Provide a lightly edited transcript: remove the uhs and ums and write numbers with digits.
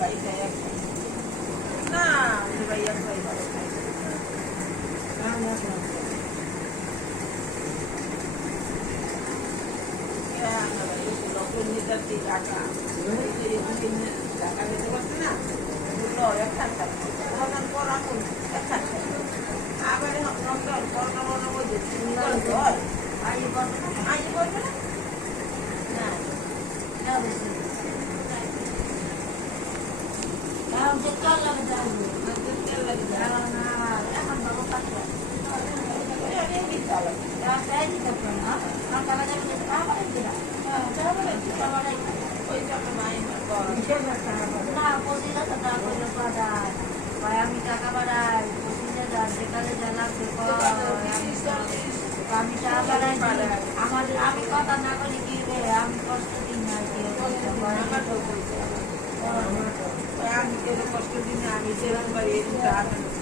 ভাই খাই না ভাই এক ভাই ভালো খাই টাকা টাকা দিতে পারছি না আবার রমজান করোনার মধ্যে আগে করবে না আগে করবে না আমি টাকা বাড়াই যেখানে যা লাগবে আমি টাকা বাড়াই আমাদের আমি কথা না করি কি রে আমি কষ্ট দিন না আমি কষ্ট দিনে আমি সেরকম